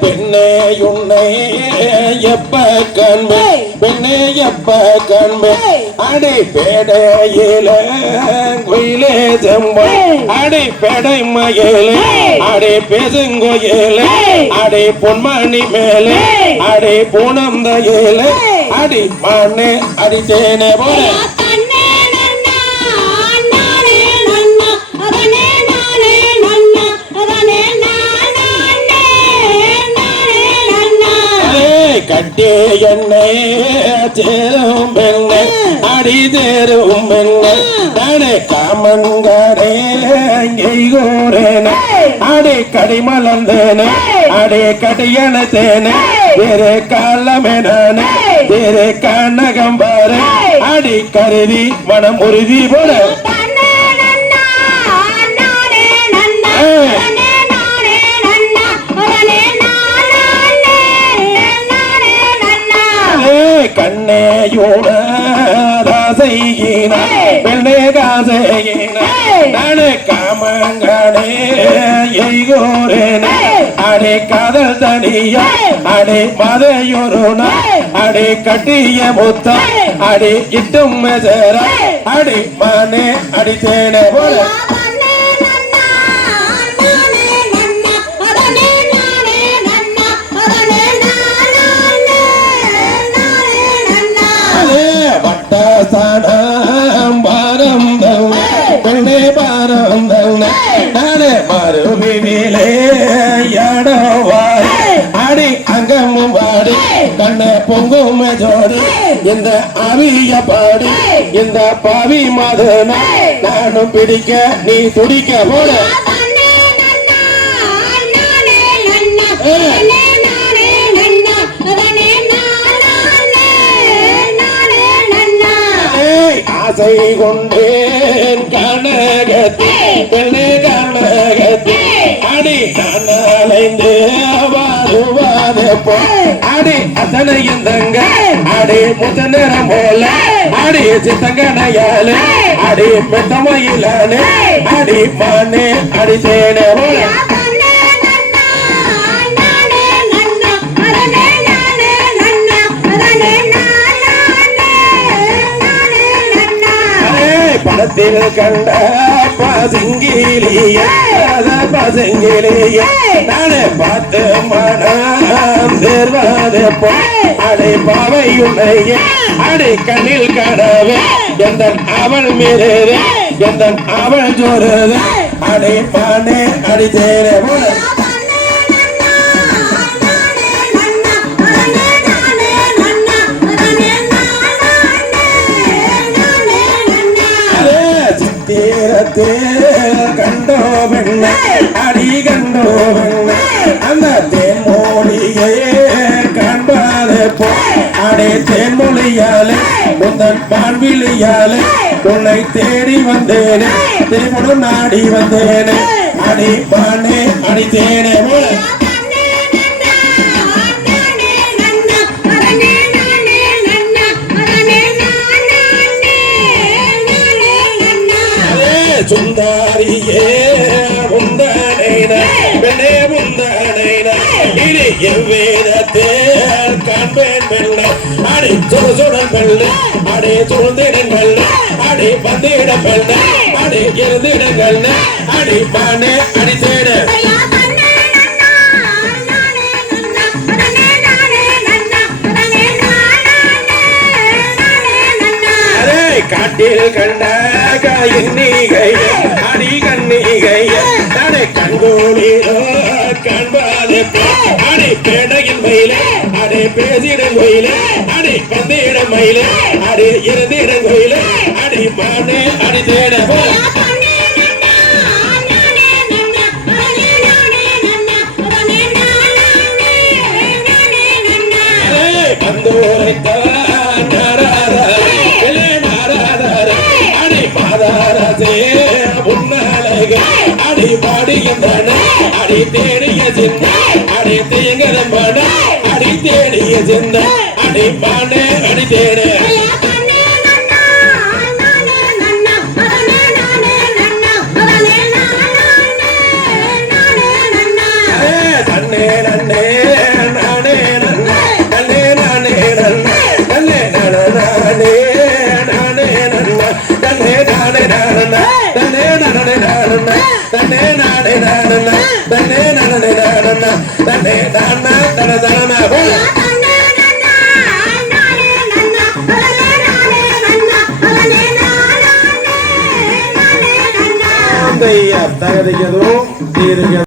பெண்ணே உன்னை எப்ப கண்பே? பெண்ணே எப்ப கண்பே அடை பேடையில குயிலே செம்பை அடை பேடை மயில அடை பேசுங்கோயில அடை பொன்மணி மேல அடை பூனந்த அடி மண்ணு அடி தேனே கட்டி என்னை சேரும் பெண்ணை. அடி சேரும் பெண்ணை. நானே காமங்காரே எய்கூரேன அடி கடி மலர்ந்தேன. அடி கடியணத்தேன வேறு காலமெனான வேறு கண்ணகம்பாரு அடி கருதி மனம் உறுதி போல. கண்ணேயோட ராசையின பெண்ணே காசையின நானே காமங்கானே எய்கோரேன அடே காதல் தனியா? அடே மதையொருன அடே கட்டிய முத்த? அடே இட்டும் மேசர? அடி மானே அடித்தேனே போல. வட்டஸ்தானம் பெண்ணே பாரம் தல்ல நானே மறுபிலே யாடவாய் அடி அங்கமும் பாடி கண்ண பொங்கும் ஜோடி. இந்த அவிய பாடி. இந்த பாவி மதன. நானும் பிடிக்க நீ துடிக்க போட. ஆசை கொண்டேன் கனகத்தே பெண்ணே கனகத்தே. அடி கண்ணலைந்து வருவாதே போ. அடி அத்தனை எந்தங்க அடி முத்த நேரம் போல. அடி சித்தங்கனையால. அடி மெத்தமையிலானே அடி மானே அடி சேனே போல. படத்தில் கண்ட பசுங்கிலிய பசுங்கிலிய. நானே பார்த்து மனம் தேர்வாதே அடை பாவை உன்னைய அடை கண்ணில் கனவே எந்த அவள் மீறவே எந்த அவள் ஜோரவே அடை பானே அடி தேரே சித்திரத்தே கண்டோ பெண்ணை அடி கண்டோ பெண்ணை அந்த தேன்மொழியே காண்பாதே போ. அடே தேன்மொழியாலே உந்தன் பான்விழியாலே உன்னை தேடி வந்தேனே. திருமணம் நாடி வந்தேனே. அடி பானே அடி தேனே. இனி எவ்வேதத்தே காண்பேன் வெள்ள அடி சுடு சுடன் வெள்ள அடி சுழ்ந்திடன் வெள்ள வந்திடம் வெள்ள அடி இருந்திடம் வெள்ள பானே அடி சேடு ஐயா தன்னே நன்னா காண்பாதே அடி பேடையின் மயிலே அடே பேசிடும் கோயிலே அடி வந்திடம் மயிலே அடி இருந்திடம் கோயிலே அடி மானே அடி தேட அடி பாடுகின்றன அடி தேடி சிந்த அடி தீங்கத பட அடி தேடிய சிந்த அடி பாண்டே அடி தேடு தன்னே நாடே நாடே தன்னே நாடே நாடே தன்னே தகதிக்கதும் தீருக